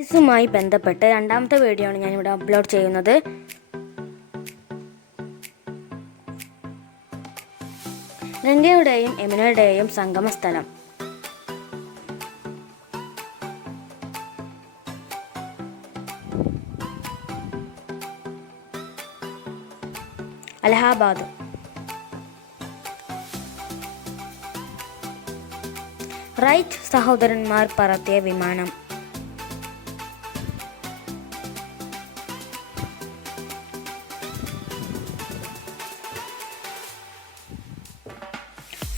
ഇസുമായി ബന്ധപ്പെട്ട് രണ്ടാമത്തെ വീഡിയോ ആണ് ഞാനിവിടെ അപ്ലോഡ് ചെയ്യുന്നത്. ഗംഗയുടെയും യമുനയുടെയും സംഗമ സ്ഥലം അലഹാബാദ്. റൈറ്റ് സഹോദരന്മാർ പറത്തിയ വിമാനം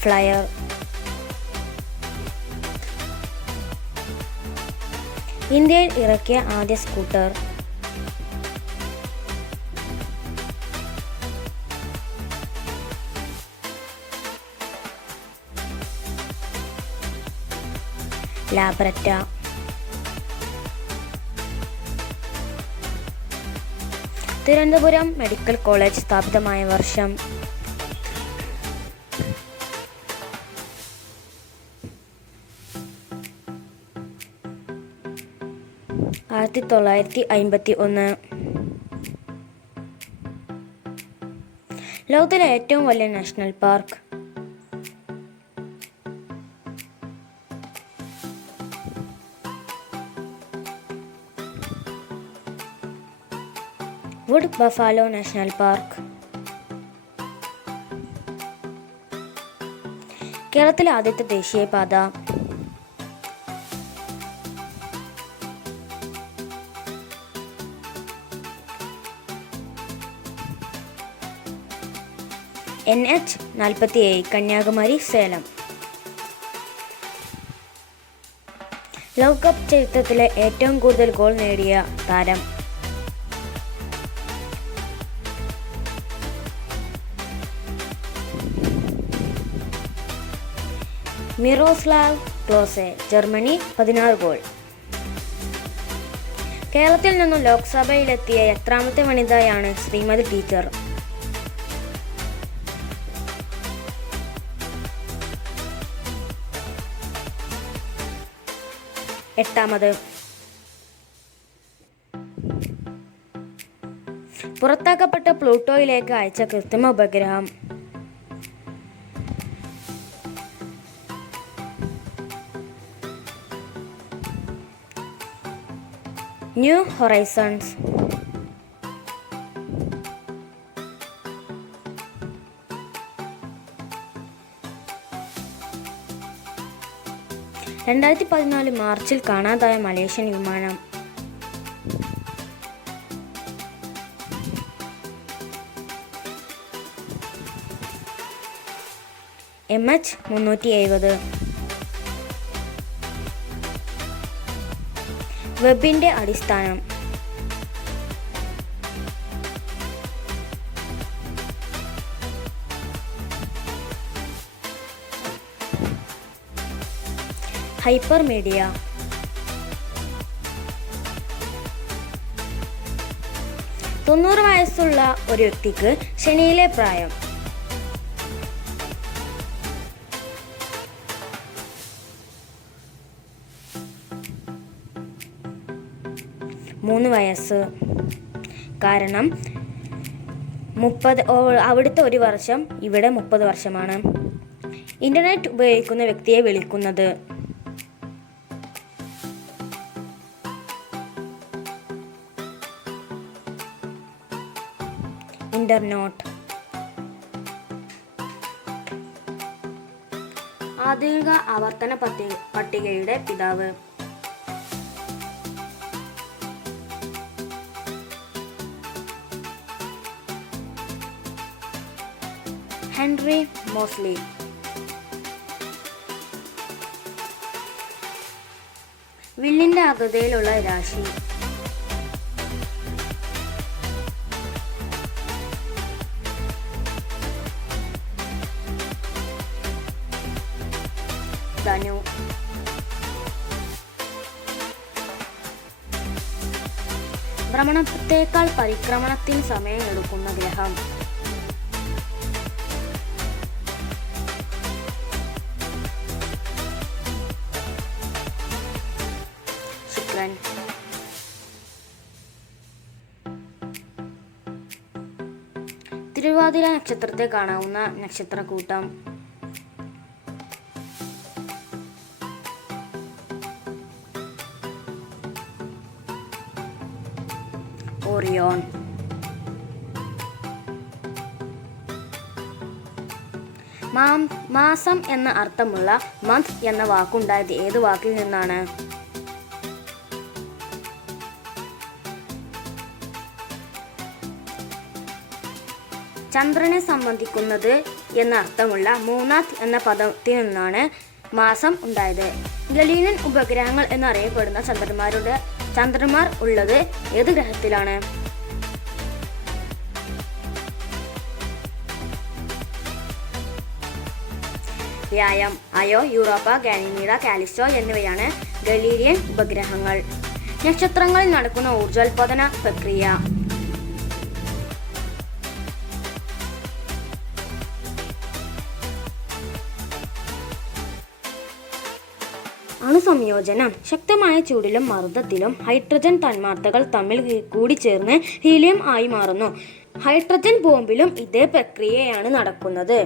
ഫ്ലയർ. ഇന്ത്യയിൽ ഇറക്കിയ ആദ്യ scooter Lambretta. Thiruvananthapuram medical college സ്ഥാപിതമായ വർഷം 1951. ലോകത്തിലെ ഏറ്റവും വലിയ national park Wood Buffalo National Park. കേരളത്തിലെ ആദ്യത്തെ ദേശീയപാത NH-47 കന്യാകുമാരി സേലം. ലോകകപ്പ് ചരിത്രത്തിലെ ഏറ്റവും കൂടുതൽ ഗോൾ നേടിയ താരം മിറോസ്ലാവ് ക്ലോസെ, ജർമ്മനി 16 ഗോൾ. കേരളത്തിൽ നിന്നും ലോക്സഭയിലെത്തിയ എത്രാമത്തെ വനിതയാണ് ശ്രീമതി ടീച്ചർ? 8ാമത്. പുറത്താക്കപ്പെട്ട പ്ലൂട്ടോയിലേക്ക് അയച്ച കൃത്രിമ ഉപഗ്രഹം ന്യൂ ഹൊറൈസൺസ്. മാർച്ചിൽ കാണാതായ മലേഷ്യൻ വിമാനം MH-370. വെബിന്റെ അടിസ്ഥാനം ഹൈപ്പർ മീഡിയ. വയസ്സുള്ള ഒരു വ്യക്തിക്ക് ശനിയിലെ പ്രായം 3 വയസ്സ്. കാരണം അവിടുത്തെ ഒരു വർഷം ഇവിടെ 30 വർഷമാണ്. ഇന്റർനെറ്റ് ഉപയോഗിക്കുന്ന വ്യക്തിയെ വിളിക്കുന്നത് ഇന്റർനോട്ട്. ആധുനിക ആവർത്തന പട്ടികയുടെ പിതാവ് ഹെൻറി മോസ്ലി. വില്ലിന്റെ ആകൃതിയിലുള്ള രാശി ധനു. ഭ്രമണത്തേക്കാൾ പരിക്രമണത്തിന് സമയം എടുക്കുന്ന ഗ്രഹം ശുക്രൻ. തിരുവാതിര നക്ഷത്രത്തെ കാണാവുന്ന നക്ഷത്രക്കൂട്ടം? ഓറിയോൺ. മാസം എന്ന അർത്ഥമുള്ള മന്ത് എന്ന വാക്കുണ്ടായത് ഏത് വാക്കിൽ നിന്നാണ്? ചന്ദ്രനെ സംബന്ധിക്കുന്നത് എന്ന അർത്ഥമുള്ള മൂന്നാത്ത് എന്ന പദത്തിൽ നിന്നാണ് മാസം ഉണ്ടായത്. ഗലീലിയൻ ഉപഗ്രഹങ്ങൾ എന്നറിയപ്പെടുന്ന ചന്ദ്രന്മാർ ഉള്ളത് ഏത് ഗ്രഹത്തിലാണ്? വ്യായം, അയോ, യൂറോപ്പ, ഗാനിമീഡ, കാലിസ്റ്റോ എന്നിവയാണ് ഗലീലിയൻ ഉപഗ്രഹങ്ങൾ. നക്ഷത്രങ്ങളിൽ നടക്കുന്ന ഊർജോൽപാദന പ്രക്രിയ? അണുസംയോജനം. ശക്തമായ ചൂടിലും മർദ്ദത്തിലും ഹൈഡ്രജൻ തന്മാത്രകൾ തമ്മിൽ കൂടിച്ചേർന്ന് ഹീലിയം ആയി മാറുന്നു. ഹൈഡ്രജൻ ബോംബിലും ഇതേ പ്രക്രിയയാണ് നടക്കുന്നത്.